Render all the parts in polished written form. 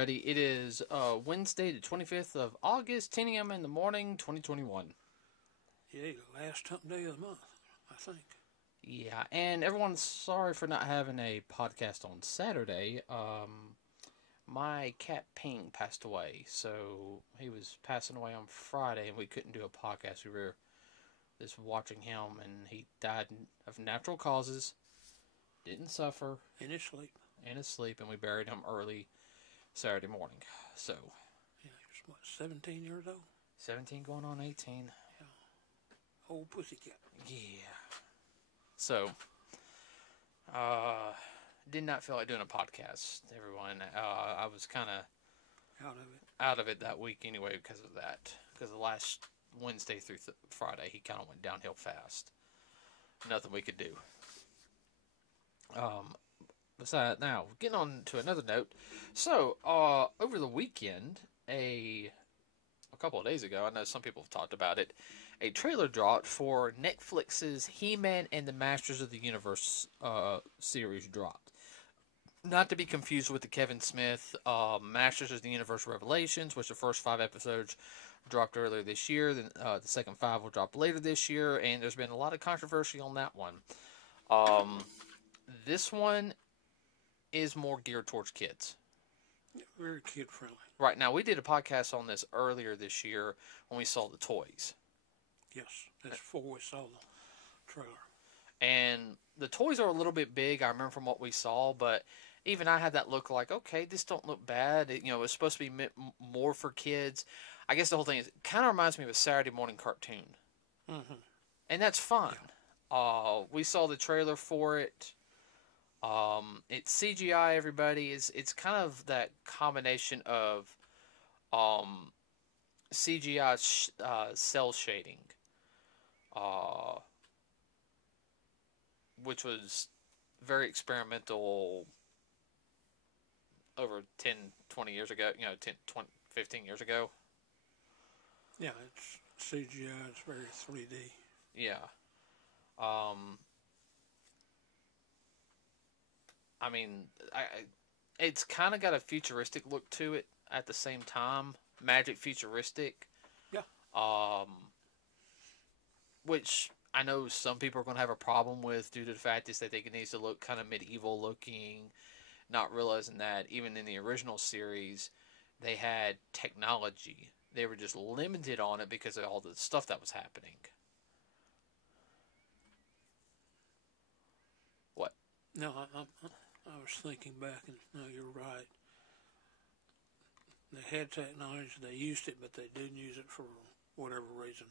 everybody. It is Wednesday, the 25th of August, 10 a.m. in the morning, 2021. Yeah, the last hump day of the month, I think. Yeah, and everyone's sorry for not having a podcast on Saturday. My cat Ping passed away, so he was passing away on Friday, and we couldn't do a podcast. We were just watching him, and he died of natural causes. Didn't suffer. In his sleep. In his sleep, and we buried him early Saturday morning. So, yeah, he was what, 17 years old? 17 going on 18. Yeah. Old pussycat. Yeah. So, did not feel like doing a podcast, everyone. I was kind of out of it that week anyway because of that. Because the last Wednesday through Friday, he kind of went downhill fast. Nothing we could do. Besides, now, getting on to another note. So, over the weekend, a couple of days ago, I know some people have talked about it, a trailer dropped for Netflix's He-Man and the Masters of the Universe series dropped. Not to be confused with the Kevin Smith Masters of the Universe Revelations, which the first 5 episodes dropped earlier this year. Then the second 5 will drop later this year, and there's been a lot of controversy on that one. This one is more geared towards kids. Yeah, very kid-friendly. Right, now we did a podcast on this earlier this year when we saw the toys. Yes, that's before we saw the trailer. And the toys are a little bit big, I remember from what we saw, but even I had that look like, okay, this don't look bad. It, it's supposed to be more for kids. I guess the whole thing is, it kind of reminds me of a Saturday morning cartoon. Mm-hmm. And that's fine. Yeah. We saw the trailer for it. It's CGI, everybody. It's kind of that combination of CGI cell shading, which was very experimental over 10, 20 years ago, 10, 20, 15 years ago. Yeah, it's CGI, it's very 3D. Yeah. I mean, it's kind of got a futuristic look to it at the same time. Magic futuristic. Yeah. Which I know some people are going to have a problem with due to the fact is they think it needs to look kind of medieval looking, not realizing that even in the original series, they had technology. They were just limited on it because of all the stuff that was happening. What? No, I was thinking back, and no, you're right. They had technology, they used it, but they didn't use it for whatever reason.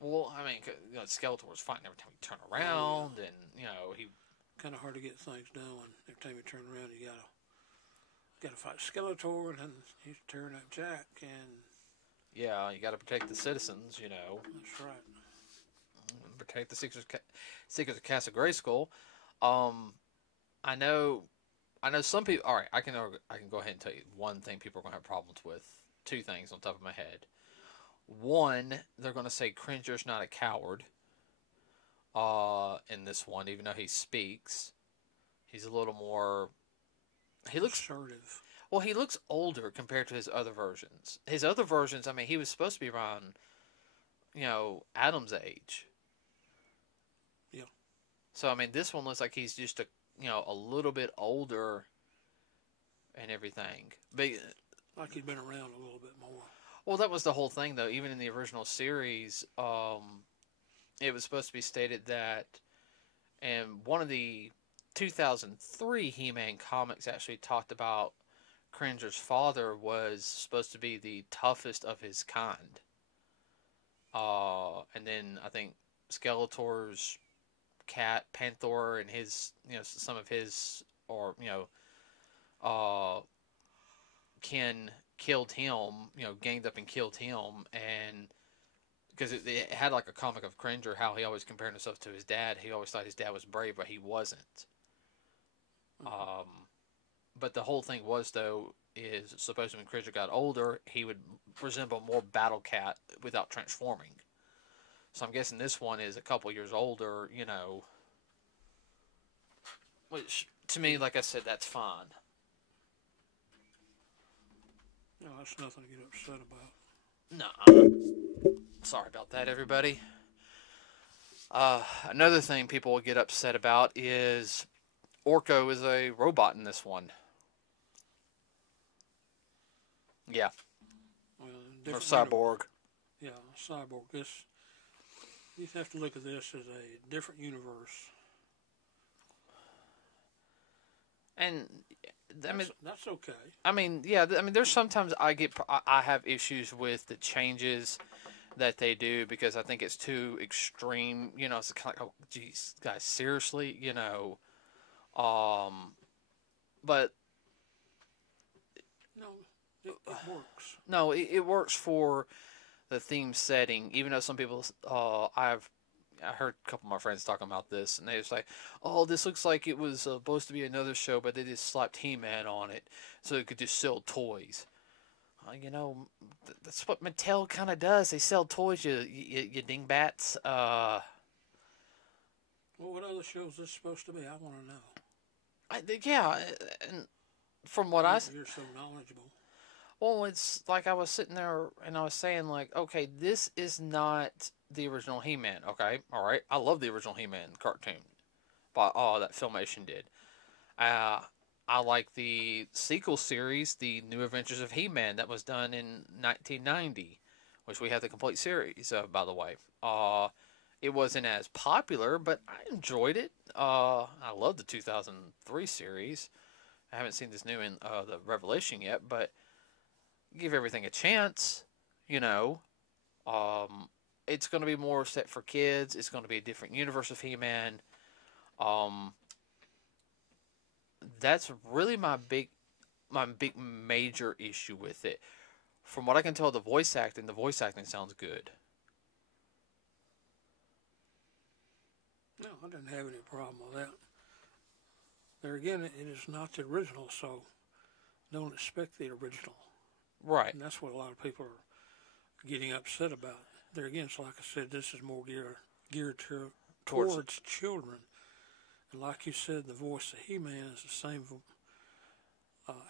Well, I mean, Skeletor was fighting every time he turned around, and he kind of hard to get things done. Every time you turn around, you gotta fight Skeletor, and then he's tearing up Jack, and yeah, you got to protect the citizens. That's right. Protect the secrets of Castle Grayskull. I know some people. All right, I can go ahead and tell you one thing people are going to have problems with. 2 things on top of my head. One, they're going to say Cringer's not a coward. In this one, even though he speaks, he's a little more. He looks assertive. Well, he looks older compared to his other versions. His other versions, I mean, he was supposed to be around, Adam's age. Yeah. So I mean, this one looks like he's just a little bit older and everything. But like he'd been around a little bit more. Well, that was the whole thing, though. Even in the original series, it was supposed to be stated that, and one of the 2003 He-Man comics actually talked about Cringer's father was supposed to be the toughest of his kind. And then I think Skeletor's cat Panther and his some of his kin killed him, ganged up and killed him, and because it had like a comic of Cringer how he always compared himself to his dad. He always thought his dad was brave, but he wasn't. But the whole thing was, though, is supposed when Cringer got older, he would resemble more Battle Cat without transforming. So I'm guessing this one is a couple years older, which to me, like I said, that's fine. No, that's nothing to get upset about. No, sorry about that, everybody. Another thing people will get upset about is Orko is a robot in this one. Yeah. Well, Or cyborg. Yeah, cyborg. You have to look at this as a different universe. And that's okay. I mean, yeah. I mean, there's sometimes I have issues with the changes that they do because I think it's too extreme. You know, it's kind of like, oh, geez, guys, seriously, you know. But no, it works. No, it works for the theme setting. Even though some people, I heard a couple of my friends talking about this, and they was like, "Oh, this looks like it was supposed to be another show, but they just slapped He-Man on it so it could just sell toys." You know, that's what Mattel kind of does. They sell toys, you dingbats. Well, what other show is this supposed to be? I want to know. Yeah, and from what you're so knowledgeable. Well, it's like I was sitting there and I was saying, like, okay, this is not the original He-Man, okay? All right. I love the original He-Man cartoon. But, that Filmation did. I like the sequel series, The New Adventures of He-Man, that was done in 1990, which we have the complete series of, by the way. It wasn't as popular, but I enjoyed it. I love the 2003 series. I haven't seen this new in the Revelation yet, but give everything a chance, you know. It's going to be more set for kids. It's going to be a different universe of He-Man. That's really my big major issue with it. From what I can tell, the voice acting sounds good. No, I didn't have any problem with that. There again, it is not the original, so don't expect the original. Right. And that's what a lot of people are getting upset about. There again, it's like I said, this is more geared towards children. And like you said, the voice of He-Man is the same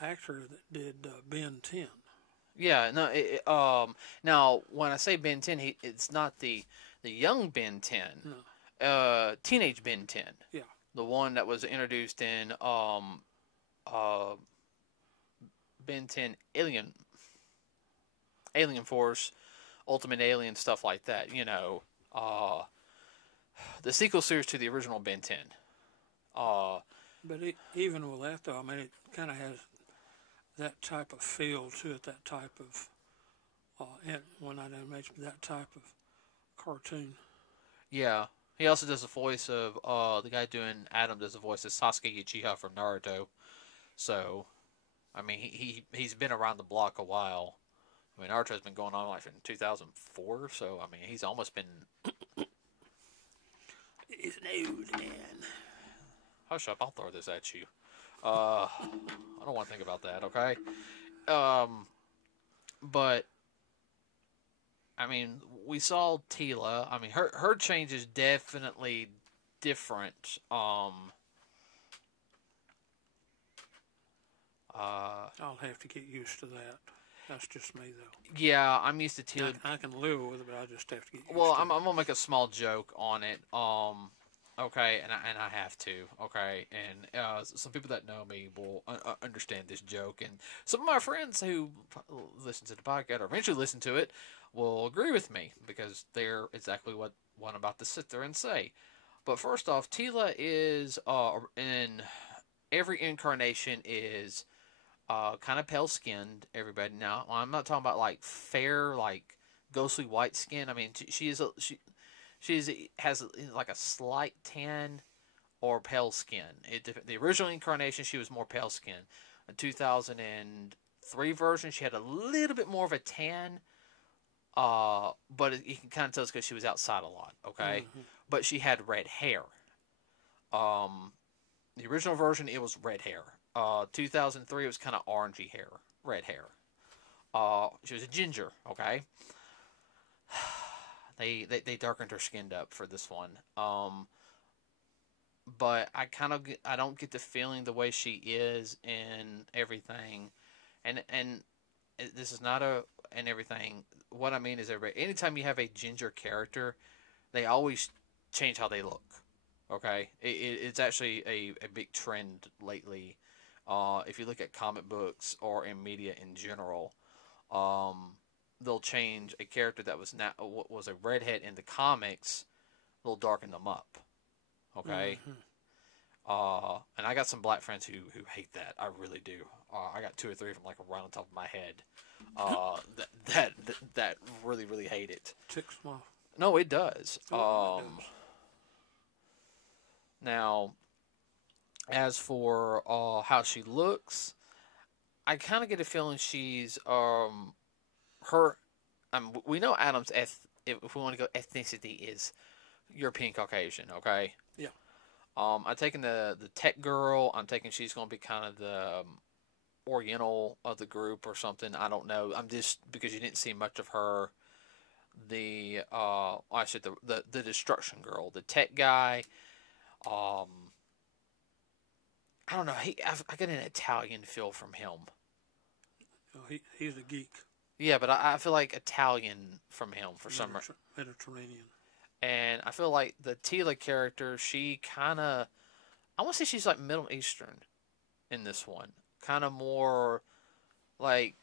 actor that did Ben 10. Yeah, no. Now, when I say Ben 10, it's not the young Ben 10. No. Teenage Ben 10. Yeah. The one that was introduced in Ben 10 Alien Force, Ultimate Alien, stuff like that. You know, the sequel series to the original Ben 10. But even with that, though, I mean, it kind of has that type of feel to it, that type of, that type of cartoon. Yeah. He also does the voice of, the guy doing Adam does the voice of Sasuke Uchiha from Naruto. So, I mean, he's been around the block a while. I mean, Naruto's been going on like in 2004, so, I mean, he's almost been... He's an old man. Hush up, I'll throw this at you. I don't want to think about that, okay? But, I mean, we saw Teela. I mean, her change is definitely different. I'll have to get used to that. That's just me, though. Yeah, I'm used to Teela. I can live with it, but I just have to get used to it. Well, I'm going to make a small joke on it. Okay, and I have to, okay? And some people that know me will understand this joke. And some of my friends who listen to the podcast or eventually listen to it will agree with me because they're exactly what I'm about to sit there and say. But first off, Teela is, in every incarnation, is kind of pale-skinned, everybody. Now, I'm not talking about, like, fair, like, ghostly white skin. I mean, she has like a slight tan or pale skin. The original incarnation, she was more pale skin. The 2003 version, she had a little bit more of a tan, but you can kind of tell it's because she was outside a lot, okay? Mm-hmm. But she had red hair. The original version, it was red hair. 2003, it was kind of orangey hair, red hair. She was a ginger, okay? They darkened her skin up for this one. But I don't get the feeling the way she is and everything. And this is not a and everything. What I mean is, anytime you have a ginger character, they always change how they look. Okay, it's actually a big trend lately. If you look at comic books or in media in general, they'll change a character that was not what was a redhead in the comics. They'll darken them up. Okay. And I got some black friends who hate that. I really do. I got 2 or 3 of them like around the top of my head. That really hate it. Ticks them off. No, it does. It does. Now, as for how she looks, I kind of get a feeling she's her. We know Adam's if we want to go ethnicity is European Caucasian. Okay. Yeah. I'm taking the tech girl. I'm taking she's going to be kind of the Oriental of the group or something. I don't know. I'm just because you didn't see much of her. I said the destruction girl, the tech guy. I don't know. I get an Italian feel from him. Oh, he's a geek. Yeah, but I feel like Italian from him for some reason. Mediterranean. And I feel like the Tila character, she kind of, I want to say she's like Middle Eastern in this one. Kind of more like,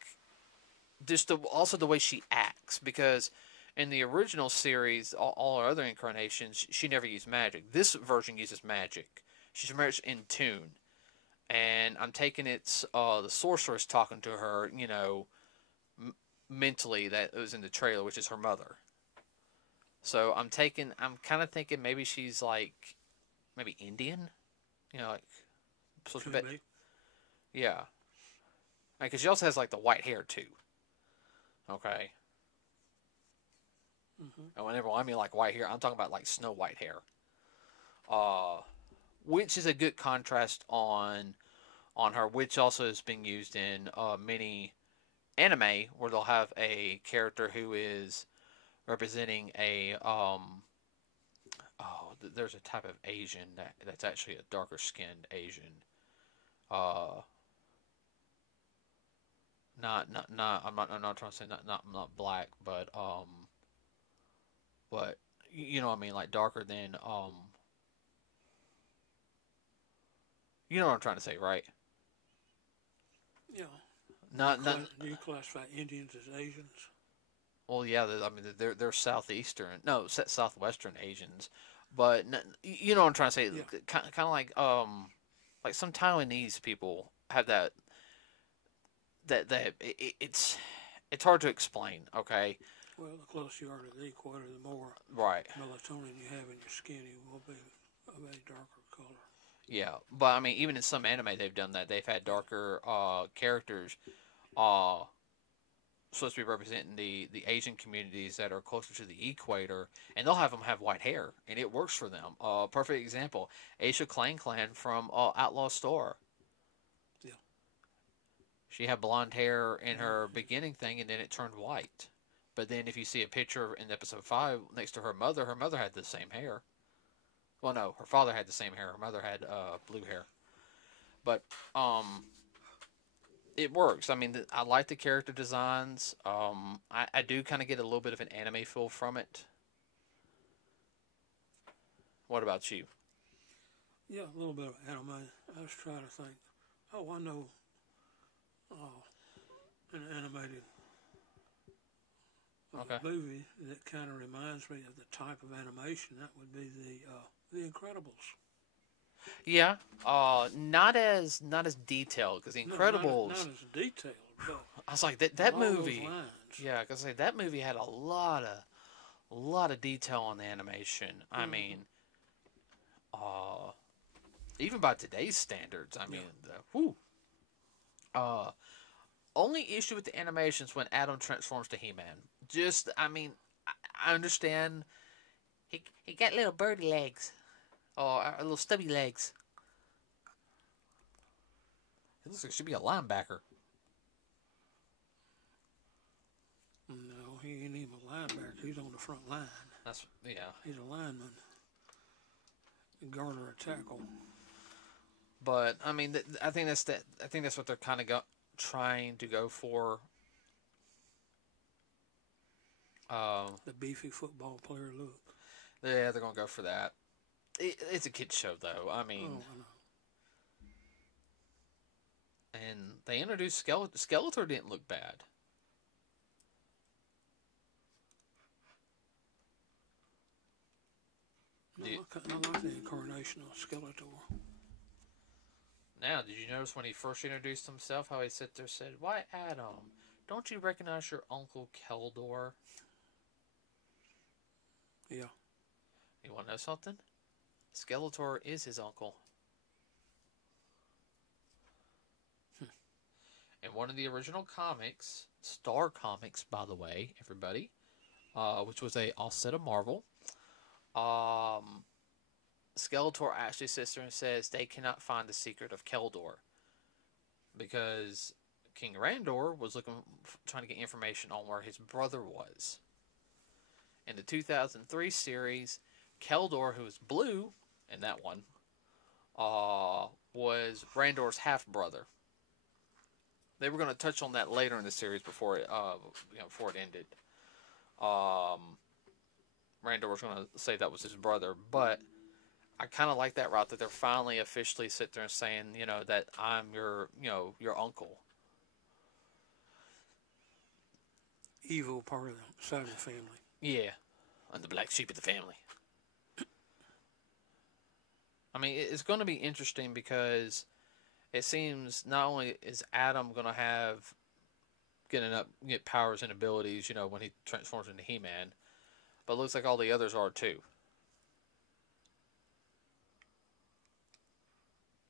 just also the way she acts. Because in the original series, all her other incarnations, she never used magic. This version uses magic. She's very much in tune. And I'm taking it's the sorceress talking to her, mentally, that was in the trailer, which is her mother. So I'm kind of thinking maybe she's like, maybe Indian, like supposed to be. Yeah, because she also has like the white hair too. Okay. And whenever I mean like white hair, I'm talking about like Snow White hair. Which is a good contrast on her, which also is being used in many anime where they'll have a character who is representing there's a type of Asian that's actually a darker skinned Asian. I'm not trying to say not black, but you know what I mean, like darker than you know what I'm trying to say, right? Yeah. Do you classify Indians as Asians? Well, yeah, they're southeastern, no, southwestern Asians, but you know what I'm trying to say. Yeah. Kind of like some Taiwanese people have that it's hard to explain. Okay. Well, the closer you are to the equator, the more melatonin you have in your skin, you will be of a darker color. Yeah, but I mean, even in some anime, they've done that. They've had darker characters. Supposed to be representing the Asian communities that are closer to the equator, and they'll have them have white hair, and it works for them. Perfect example, Aisha Clan from Outlaw Star. Yeah. She had blonde hair in her beginning thing, and then it turned white. But then if you see a picture in episode 5 next to her mother had the same hair. Well, no, her father had the same hair. Her mother had blue hair. But it works. I mean, I like the character designs. I do kind of get a little bit of an anime feel from it. What about you? Yeah, a little bit of anime. I was trying to think. Oh, I know. An animated movie that kind of reminds me of the type of animation. That would be the Incredibles. Yeah, not as detailed because the Incredibles. Not as detailed. But I was like that movie. Yeah, because that movie had a lot of detail on the animation. I mean, even by today's standards. I mean, only issue with the animations when Adam transforms to He-Man. Just, I mean, I understand. He got little birdie legs. Oh, little stubby legs. It looks like he should be a linebacker. No, he ain't even a linebacker. He's on the front line. He's a lineman. Garner a tackle. But I mean, I think that's what they're kind of trying to go for. The beefy football player look. Yeah, they're gonna go for that. It's a kids show, though. I mean, Oh, I know. and they introduced Skeletor. Didn't look bad. No, I like the incarnation of Skeletor. Now, did you notice when he first introduced himself how he sat there and said, "Why, Adam, don't you recognize your Uncle Keldor?" Yeah. You want to know something? Skeletor is his uncle. In one of the original comics, Star Comics, by the way, everybody, which was a offset of Marvel, Skeletor actually sits there and says they cannot find the secret of Keldor because King Randor was trying to get information on where his brother was. In the 2003 series, Keldor, who was blue in that one, was Randor's half-brother. They were going to touch on that later in the series before it ended. Randor was going to say that was his brother, but I kind of like that route that they're finally officially sit there and saying, that I'm your uncle. Evil part of the side of the family. Yeah, I'm the black sheep of the family. I mean, it's going to be interesting because it seems not only is Adam going to get powers and abilities, when he transforms into He-Man, but it looks like all the others are too.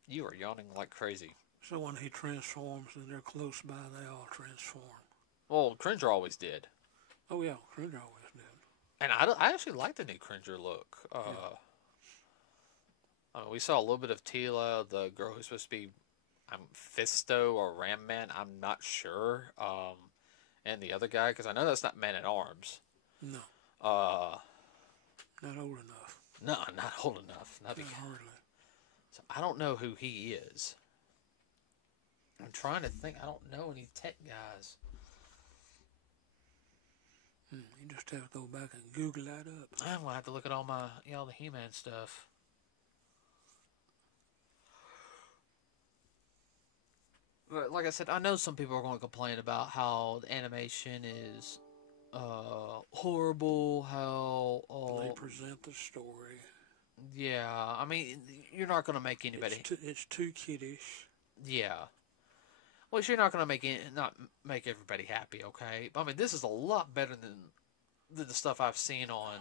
You are yawning like crazy. So when he transforms and they're close by, they all transform. Well, Cringer always did. Oh yeah, Cringer always did. And I actually like the new Cringer look. Yeah. I mean, we saw a little bit of Tila, the girl who's supposed to be Fisto or Ram Man. I'm not sure. And the other guy, because I know that's not Man at Arms. No. Not old enough. No, not old enough. Not hardly. So I don't know who he is. I'm trying to think. I don't know any tech guys. You just have to go back and Google that up. I'm gonna have to look at all the He-Man stuff. But like I said, I know some people are going to complain about how the animation is horrible. How they present the story. Yeah, I mean, you're not going to make anybody. It's too kiddish. Yeah. Well, you're not going to not make everybody happy, okay? I mean, this is a lot better than the stuff I've seen on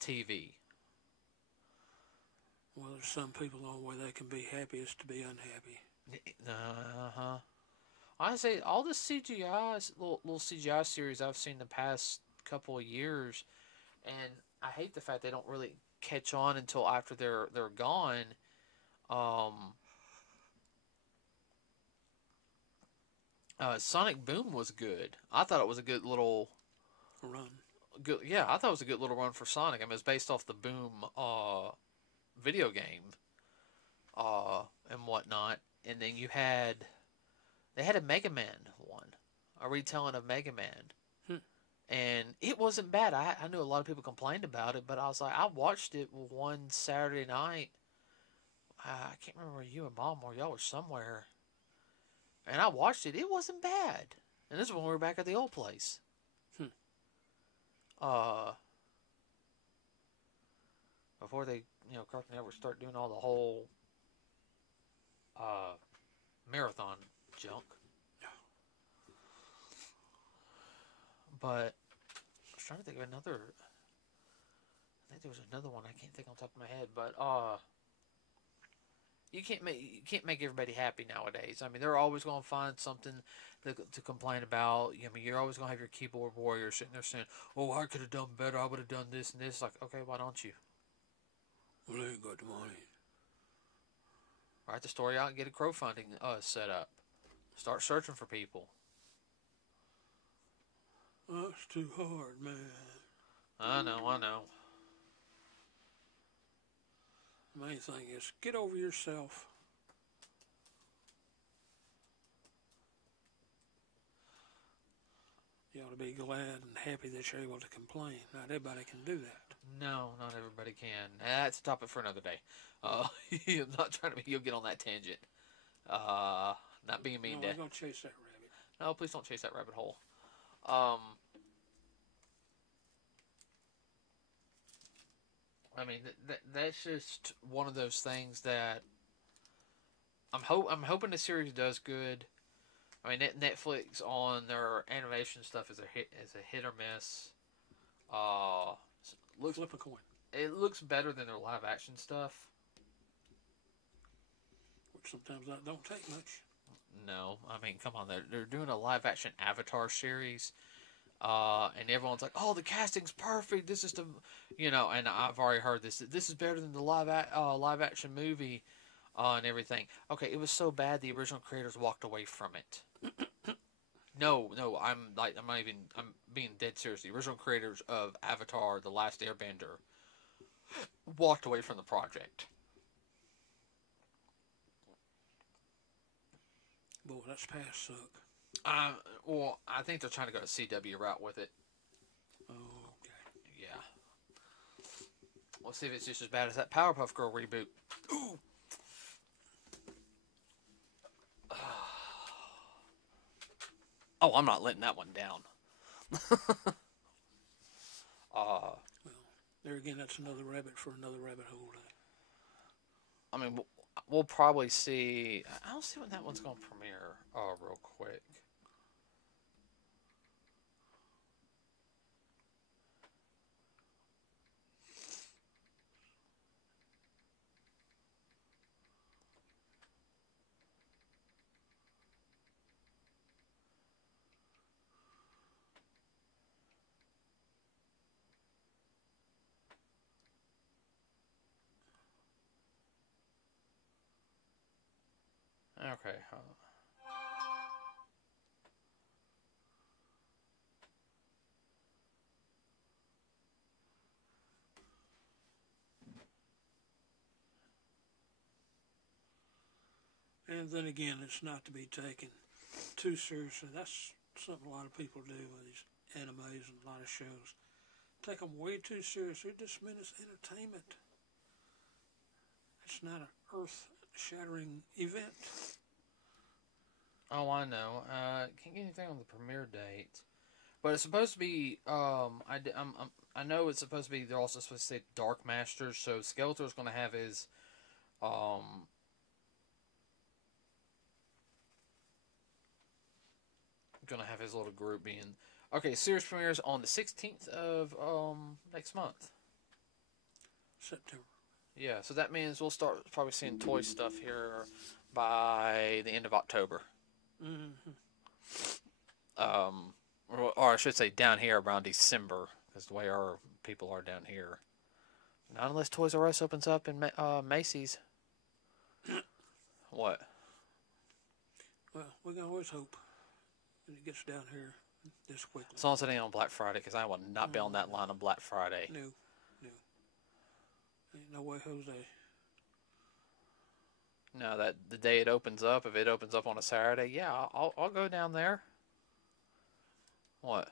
TV. Well, there's some people on where they can be happiest to be unhappy. Uh-huh. Honestly, all the CGI, little CGI series I've seen the past couple of years, and I hate the fact they don't really catch on until after they're gone. Sonic Boom was good. I thought it was a good little run. Good, yeah, I thought it was a good little run for Sonic. I mean, it's based off the Boom video game and whatnot. And then they had a Mega Man one, a retelling of Mega Man. And it wasn't bad. I knew a lot of people complained about it, but I was like, I watched it one Saturday night. I can't remember where you and Mom were. Y'all were somewhere. And I watched it. It wasn't bad. And this is when we were back at the old place. Before they, Cartoon Network start doing all the whole marathon junk. But I was trying to think of another. I think there was another one. I can't think on top of my head. But you can't make everybody happy nowadays. I mean, they're always going to find something to complain about. I mean, you're always going to have your keyboard warrior sitting there saying, "Oh, I could have done better. I would have done this and this." Like, okay, why don't you? Well, they ain't got the money. Write the story out and get a crowdfunding set up. Start searching for people. That's too hard, man. I know. The main thing is get over yourself. You ought to be glad and happy that you're able to complain. Not everybody can do that. No, not everybody can. That's a topic for another day. I'm not trying to make you get on that tangent. Not being mean No, I'm going to chase that rabbit. No, please don't chase that rabbit hole. I mean, that's just one of those things that I'm hoping the series does good. I mean, Netflix on their animation stuff is a hit or miss. Flip a coin. It looks better than their live action stuff. Which sometimes that don't take much. No, I mean, come on, they're doing a live action Avatar series, and everyone's like, "Oh, the casting's perfect. This is the, and I've already heard this. This is better than the live action movie, and everything." Okay, it was so bad the original creators walked away from it. No, I'm being dead serious. The original creators of Avatar: The Last Airbender walked away from the project. Boy, that's past suck. Well, I think they're trying to go a CW route with it. Oh, okay. Yeah. We'll see if it's just as bad as that Powerpuff Girl reboot. Ooh. Oh, I'm not letting that one down. Well, there again, that's another rabbit for another rabbit hole. I mean, we'll probably see. I'll see when that one's going to premiere. Real quick. Okay. And then again, it's not to be taken too seriously. That's something a lot of people do with these animes and a lot of shows. Take them way too seriously. Just mean it's entertainment. It's not an earth-shattering event. Oh, I know. Can't get anything on the premiere date, but it's supposed to be. I know it's supposed to be. They're also supposed to say Dark Masters. So Skeletor's going to have his little group being. Okay, series premieres on the 16th of next month. September. Yeah, so that means we'll start probably seeing toy stuff here by the end of October. Mm-hmm. Or I should say down here around December, because the way our people are down here. Not unless Toys R Us opens up in Macy's. What? Well, we can always hope that it gets down here this quickly. As long as it ain't on Black Friday, because I will not be on that line on Black Friday. No. Ain't no way, Jose. No, that the day it opens up, if it opens up on a Saturday, yeah, I'll go down there. What?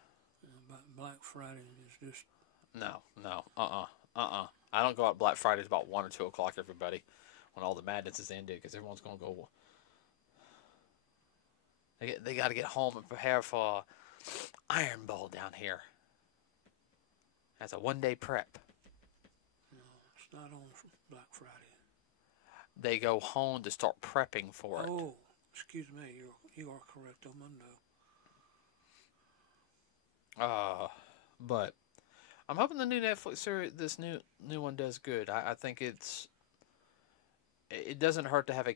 Black Friday is just... No. I don't go out Black Friday. It's about 1 or 2 o'clock, everybody, when all the madness is ended, because everyone's going to go... They got to get home and prepare for Iron Bowl down here. That's a 1-day prep. No, it's not on Black Friday. They go home to start prepping for it. Oh, excuse me. You are correct, Mundo. But I'm hoping the new Netflix series, this new one, does good. I think it doesn't hurt to have a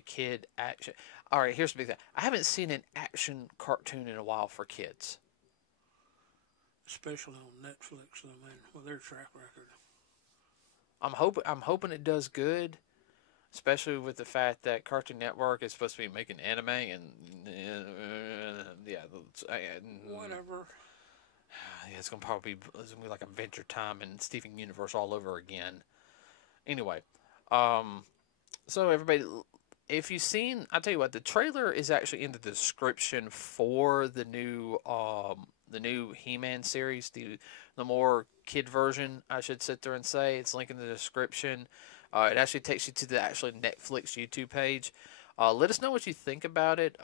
kid action. All right, here's the big thing. I haven't seen an action cartoon in a while for kids, especially on Netflix. I mean, with their track record. I'm hoping it does good, especially with the fact that Cartoon Network is supposed to be making anime and whatever. Yeah, it's gonna be like Adventure Time and Steven Universe all over again. Anyway, so everybody, if you've seen, I'll tell you what, the trailer is actually in the description for the new He-Man series, the more kid version, I should sit there and say. It's linked in the description. It actually takes you to the actual Netflix YouTube page. Let us know what you think about it.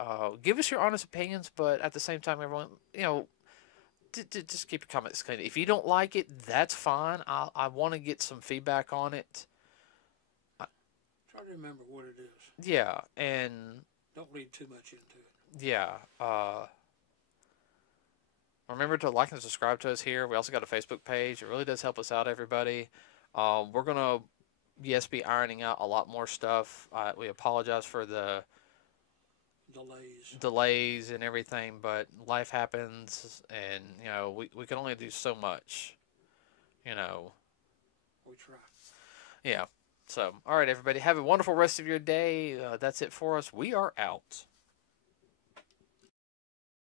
Give us your honest opinions, but at the same time, everyone, just keep your comments clean. If you don't like it, that's fine. I want to get some feedback on it. Try to remember what it is. Yeah, and don't read too much into it. Yeah. Remember to like and subscribe to us here. We also got a Facebook page. It really does help us out, everybody. We're gonna, yes, be ironing out a lot more stuff. We apologize for the delays and everything, but life happens, and we can only do so much. We try. Yeah. So, all right, everybody, have a wonderful rest of your day. That's it for us. We are out.